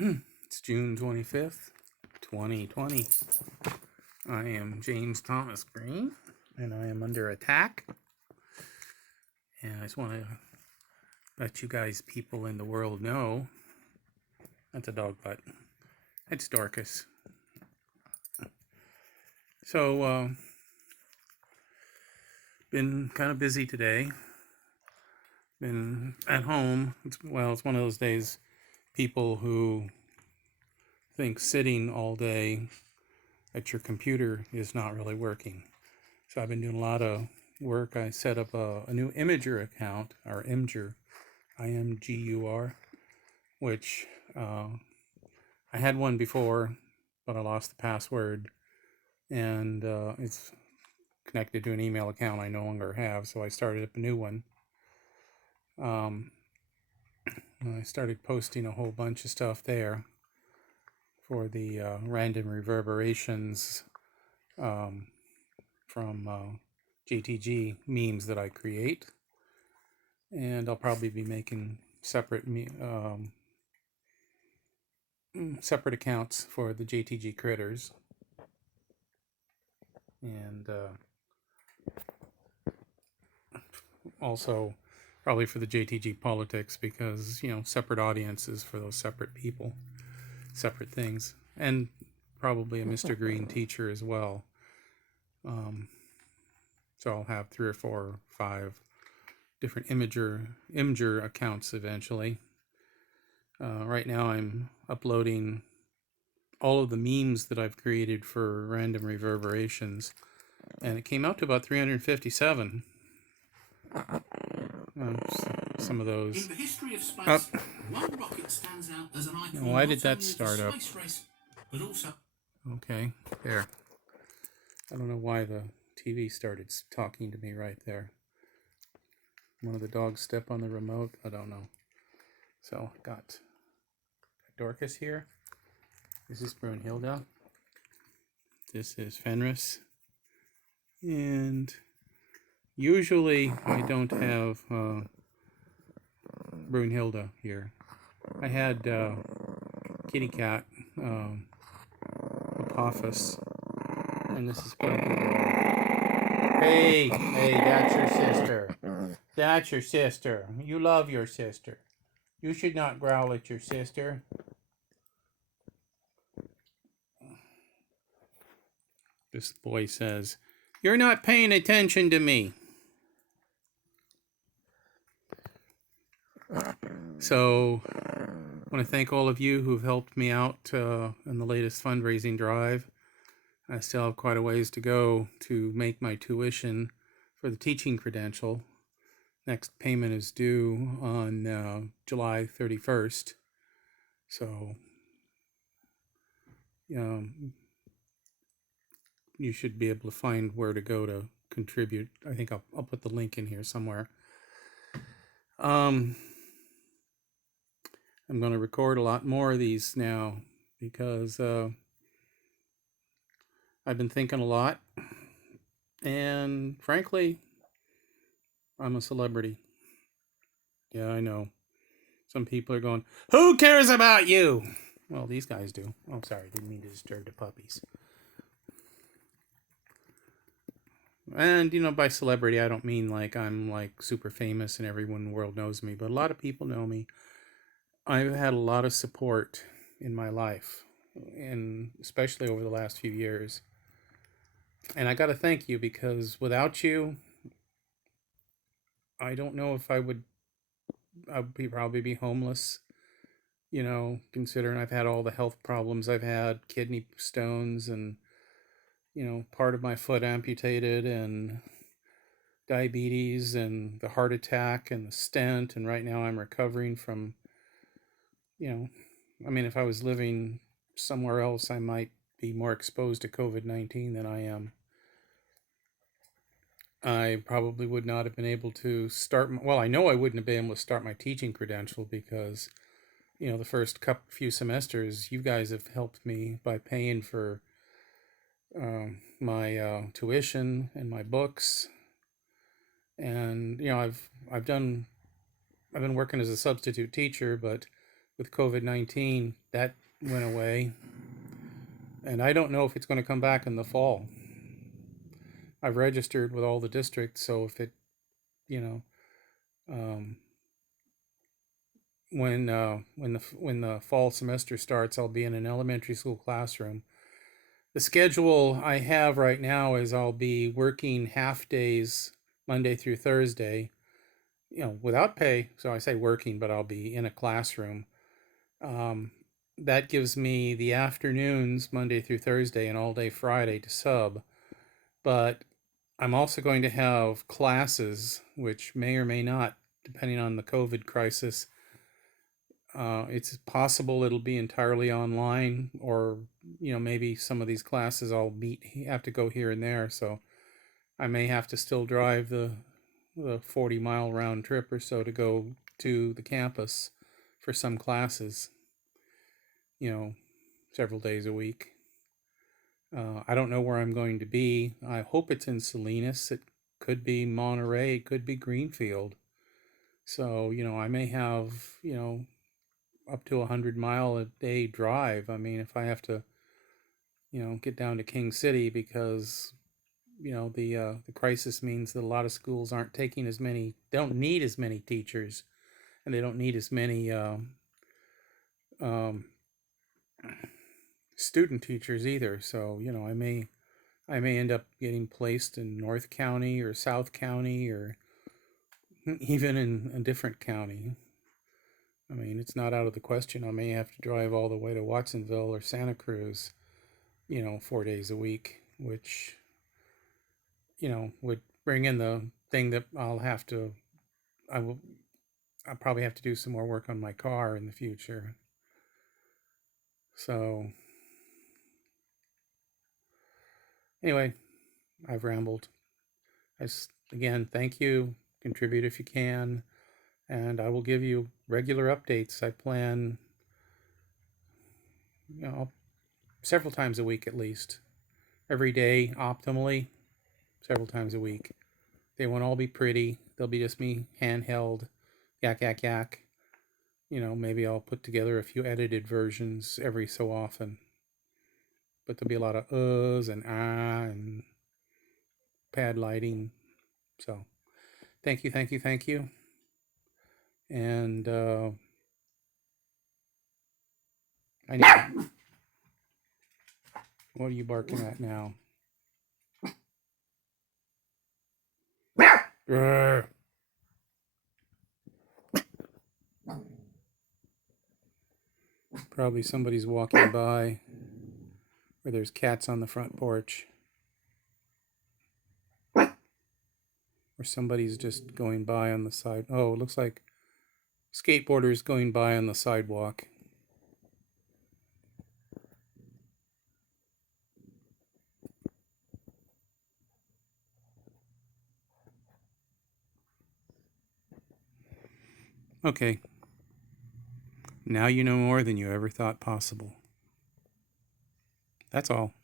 It's June 25th, 2020. I am James Thomas Green, and I am under attack. And I just want to let you guys, people in the world, know that's a dog butt. It's Dorcas. So, been kind of busy today. Been at home. It's one of those days people who think sitting all day at your computer is not really working. So I've been doing a lot of work. I set up a new Imgur account, or Imgur, Imgur, which I had one before, but I lost the password, and it's connected to an email account I no longer have, so I started up a new one. I started posting a whole bunch of stuff there for the random reverberations from JTG memes that I create, and I'll probably be making separate separate accounts for the JTG critters, and also probably for the JTG politics, because separate audiences for those separate people, separate things, and probably a Mr. Green teacher as well. So I'll have 3 or 4 or 5 different Imgur accounts eventually. Right now I'm uploading all of the memes that I've created for random reverberations, and it came out to about 357. Some of those. In the history of space, one rocket stands out as an icon. Why did that start up? Space race, but also. Okay, there. I don't know why the TV started talking to me right there. One of the dogs step on the remote. I don't know. So got Dorcas here. This is Brunhilde. This is Fenris. And usually I don't have Brunhilde here. I had kitty cat Apophis, and this is Brunhilde. Hey, that's your sister. That's your sister. You love your sister. You should not growl at your sister. This boy says, "You're not paying attention to me." So I want to thank all of you who've helped me out in the latest fundraising drive. I still have quite a ways to go to make my tuition for the teaching credential. Next payment is due on July 31st. So you should be able to find where to go to contribute. I think I'll put the link in here somewhere. I'm going to record a lot more of these now because I've been thinking a lot, and frankly, I'm a celebrity. Yeah, I know. Some people are going, "Who cares about you?" Well, these guys do. Oh, sorry, didn't mean to disturb the puppies. And, by celebrity, I don't mean like I'm like super famous and everyone in the world knows me, but a lot of people know me. I've had a lot of support in my life, and especially over the last few years. And I got to thank you, because without you, I don't know if I'd probably be homeless, considering I've had all the health problems I've had, kidney stones, and, part of my foot amputated, and diabetes, and the heart attack, and the stent, and right now I'm recovering from, if I was living somewhere else, I might be more exposed to COVID-19 than I am. I probably would not have been able to start. I know I wouldn't have been able to start my teaching credential because, the first few semesters, you guys have helped me by paying for my tuition and my books, and I've been working as a substitute teacher, but with COVID-19, that went away. And I don't know if it's going to come back in the fall. I've registered with all the districts, so if it, you know, um, when the fall semester starts, I'll be in an elementary school classroom. The schedule I have right now is I'll be working half days Monday through Thursday, without pay. So I say working, but I'll be in a classroom. Um, that gives me the afternoons Monday through Thursday and all day Friday to sub. But I'm also going to have classes, which may or may not, depending on the COVID crisis. It's possible it'll be entirely online, or maybe some of these classes I'll have to go here and there. So I may have to still drive the 40-mile round trip or so to go to the campus for some classes, several days a week. I don't know where I'm going to be. I hope it's in Salinas. It could be Monterey. It could be Greenfield. So, I may have, up to 100-mile-a-day drive. I mean, if I have to, get down to King City because, the crisis means that a lot of schools aren't taking they don't need as many teachers, and they don't need as many um, student teachers either. So, I may end up getting placed in North County or South County, or even in a different county. I mean, it's not out of the question. I may have to drive all the way to Watsonville or Santa Cruz, 4 days a week, which, would bring in the thing that I'll probably have to do some more work on my car in the future. So, anyway, I've rambled. Again, thank you. Contribute if you can. And I will give you regular updates. I plan, several times a week at least. Every day, optimally, several times a week. They won't all be pretty. They'll be just me handheld, yak, yak, yak. Maybe I'll put together a few edited versions every so often. But there'll be a lot of uhs and and pad lighting. So, thank you, thank you, thank you. And I need. What are you barking at now? Probably somebody's walking by, or there's cats on the front porch, or somebody's just going by on the side. Oh, it looks like skateboarders going by on the sidewalk. Okay. Now you know more than you ever thought possible. That's all.